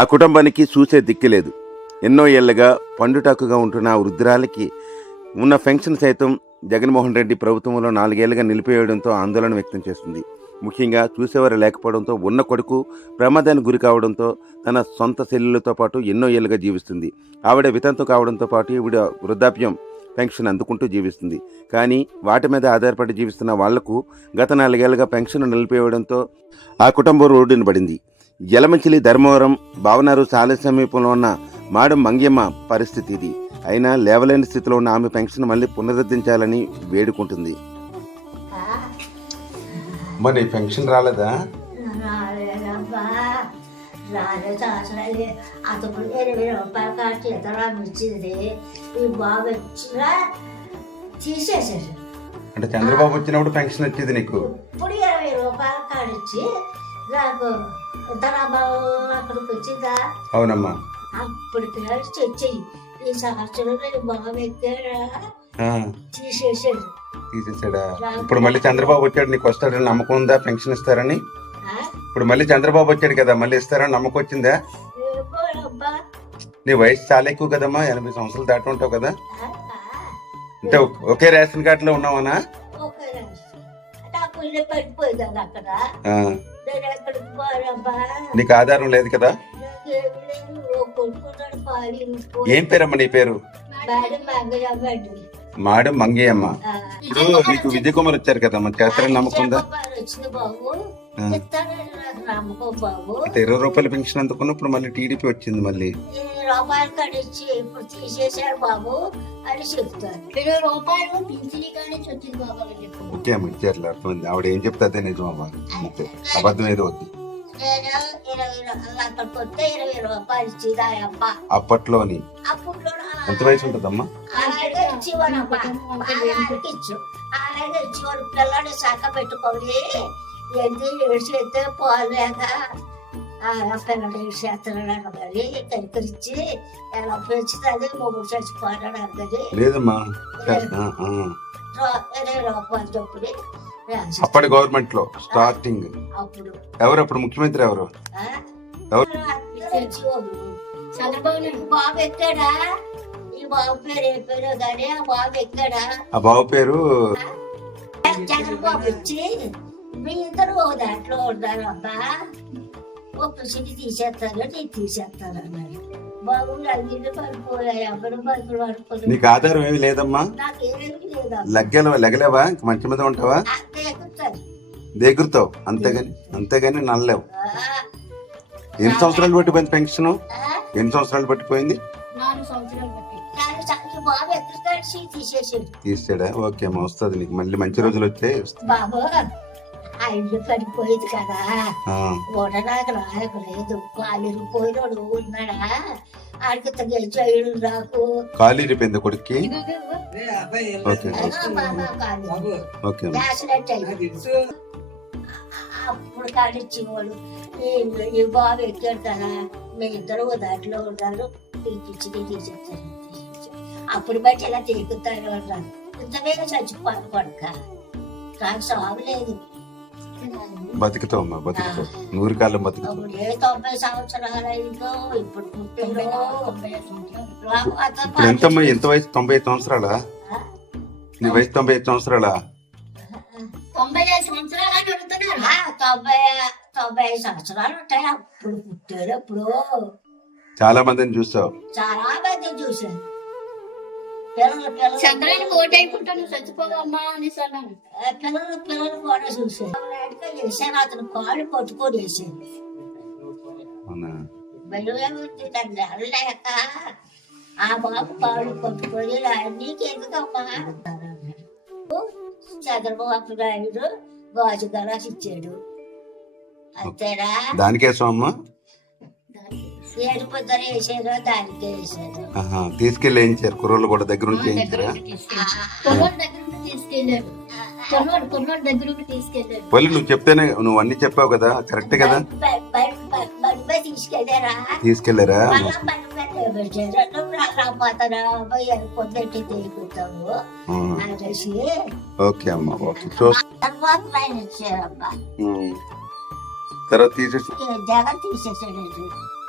ఆ కుటుంబానికి చూసే దిక్కులేదు. ఎన్నో ఏళ్లుగా పండుటాకుగా ఉంటున్న ఆ వృద్ధురాలికి ఉన్న పెన్షన్ సైతం జగన్మోహన్ రెడ్డి ప్రభుత్వంలో 4 ఏళ్లుగా నిలిపివేయడంతో ఆందోళన వ్యక్తం చేస్తుంది. ముఖ్యంగా చూసేవారు లేకపోవడంతో ఉన్న కొడుకు ప్రమాదానికి గురి కావడంతో తన సొంత చెల్లెలతో పాటు ఎన్నో ఏళ్లుగా జీవిస్తుంది. ఆవిడ వితంతు కావడంతో పాటు ఈవిడ వృద్ధాప్యం పెన్షన్ అందుకుంటూ జీవిస్తుంది. కానీ వాటి మీద ఆధారపడి జీవిస్తున్న వాళ్లకు గత 4 ఏళ్లుగా పెన్షన్ నిలిపివేయడంతో ఆ కుటుంబం రోడ్డున పడింది. యలమంచిలి, ధర్మవరం, భావనారు సాలె సమీపంలో ఉన్న మాడం మంగమ్మ పరిస్థితి ఇది. అయినా లేవలేని స్థితిలో ఉన్న ఆమె పెన్షన్ మళ్ళీ పునరుద్ధరించాలని వేడుకుంటుంది. మరి పెన్షన్ రాలేదా? రాలేదబ్బా, రాలేదు అసలు. అతను 20 రూపాయల కాటు ఇతరం ఇచ్చింది. ఈ బాబు వచ్చినా తీసేసాడు. అంటే చంద్రబాబు వచ్చినప్పుడు పెన్షన్ వచ్చేది నీకు? ఇప్పుడు 20 రూపాయల కాడు ఇచ్చి నాకు ధనాభావం అక్కడికి వచ్చిందా? అవునమ్మా. అప్పుడు తెచ్చేయి. ఈ సంవత్సరం నేను బాబు ఎక్కాడా తీసేసాడు. తీసేసాడా? ఇప్పుడు మళ్ళీ చంద్రబాబు వచ్చాడు, నీకు వస్తాడని నమ్మకం ఉందా? పెన్షన్ ఇస్తారని? ఇప్పుడు మళ్ళీ చంద్రబాబు వచ్చాడు కదా, మళ్ళీ ఇస్తారని నమ్మకం వచ్చిందా? నీ వయసు చాలా ఎక్కువ కదమ్మా, 80 సంవత్సరాలు దాటి ఉంటావు కదా. అంటే ఒకే రేషన్ కార్డులో ఉన్నావనా? పడిపోయింది అక్కడ. నీకు ఆధారం లేదు కదా? ఏం పేరమ్మా నీ పేరు? మాడు మంగయ్యమ్మ. ఇప్పుడు నీకు విజయ్ కుమార్ వచ్చారు కదమ్మా, చేస్తారని నమ్మకం ఉందా? 20 రూపాయల పెన్షన్ అందుకున్నప్పుడు మళ్ళీ టీడీపీ వచ్చింది. మళ్ళీ 20 రూపాయలు కడిచి ఇప్పుడు తీసేశారు బాబు అని చెప్తారు. 20 రూపాయలు పింఛనీ కానీ వచ్చింది బాబు అని చెప్పు. ఓకే అమ్మ, ఇచ్చారు అర్థమైంది. ఆవిడ ఏం చెప్తే అదే నిజం అమ్మా, అంతే, అబద్ధం ఏదో వద్దు. నేను 20 అక్కడికి వస్తే 20 రూపాయలు ఇచ్చిందా అమ్మ అప్పట్లోని? అప్పట్లో ఎంత వయసు ఉంటుందమ్మా? అలాగే ఇచ్చేవాడు అమ్మ, అలాగే ఇచ్చు, అలాగే ఇచ్చేవాడు. పిల్లలు చక్క పెట్టుకొని ఎన్ని ఏడ్చేస్తే పోలేక పిల్లలు ఏడ్చేస్తున్నాడు కానీ కనికరించి ఎలా పెంచుతుంది. మొగ్గు చచ్చిపోయాడు అన్నది లేదమ్మా. 20 రూపాయలు చొప్పుని అప్పటి గవర్నమెంట్ లో స్టార్టింగ్ అప్పుడు ఎవరు, అప్పుడు ముఖ్యమంత్రి ఎవరు? బాబు ఎక్కడా? ఈ బాబు పేరు ఏ పేరు కానీ ఆ బాబు ఎక్కడా? ఆ బాబు పేరు చంద్రబాబు వచ్చి మీ ఇద్దరు దాంట్లో ఉన్నారు అబ్బా, ఒక సిటీ తీసేస్తారు, నేను తీసేస్తాను అన్నాడు. బాబు అన్ని పడిపోయాయి, అప్పుడు బతులు పడుకోలేదు. నీకు ఆధారం ఏమి లేదమ్మా? నాకేమీ లేదా. లెగలేవా? మంచి మీద ఉంటావా? దగ్గరతావు అంతేగాని నల్లలేవు. ఎన్ని సంవత్సరాలు పట్టిపోయింది పెన్షన్? ఎన్ని సంవత్సరాలు పట్టిపోయింది? 4 సంవత్సరాలు బట్టి. బాబు ఎక్కడ తీసేసాడు. తీసాడా? ఓకే అమ్మా, వస్తుంది నీకు మళ్ళీ మంచి రోజులు వచ్చాయి. బాబు ఆయన పడిపోయింది కదా, ఓడనాక నాకు లేదు. కాలు పోయినోడు ఉన్నాడా, ఆడికి తగ్గేడు నాకు. కాలు ఇరిపోయింది కొడుక్కి? Okay okay. అప్పుడు కాడిచ్చేవాడు. ఈ బాబు ఎక్కాడు కదా, మీ ఇద్దరు దాంట్లో ఉన్నారు, తీసేస్తారు. అప్పుడు బట్టి ఇలా తీకుతారు అన్నాను. ఇంత మీద చచ్చిపోను కొడుక, నాకు సాగు లేదు. బతుకుతావు అమ్మా, బతుకుతావు, 100 కాలం బతుకుతావు. 90 సంవత్సరాలు అయిందో ఇప్పుడు పుట్టిందో. ఇప్పుడు ఎంతమ్మా, ఎంత వయసు? 95 సంవత్సరాలా? నీ వయసు 95 సంవత్సరాలా? 95 సంవత్సరాలు అని అడుగుతున్నారు. 95 సంవత్సరాలు ఉంటాయి. అప్పుడు పుట్టాడు. అప్పుడు చాలా మందిని చూసావు? చాలా మంది చూసాను. చంద్రానికి ఓటు అయిపోతాను, చచ్చిపోవమ్మా అనేసి అన్నాను. పిల్లలు కూడా చూసాను. వేసాను, అతను కాళ్ళు పట్టుకొని వేసాను. లేక ఆ బాబు కాళ్ళు పట్టుకొని నీకెందుకమ్మా చంద్రబాబు నాయుడు గాజు గలాస్ ఇచ్చాడు. అంతేనా? దానికేసమ్మా ఏడు పొద్దున వేసారు, దానికే వేసారు. తీసుకెళ్ళి వేయించారు. కుర్రోళ్ళు కూడా దగ్గర ఉండి నువ్వు చెప్తేనే, నువ్వు అన్ని చెప్పావు కదా, కరెక్ట్ కదా? తీసుకెళ్లారా? ఓకే అమ్మా, ఓకే. తర్వాత తీసేసి జగన్ తీసేసాడు.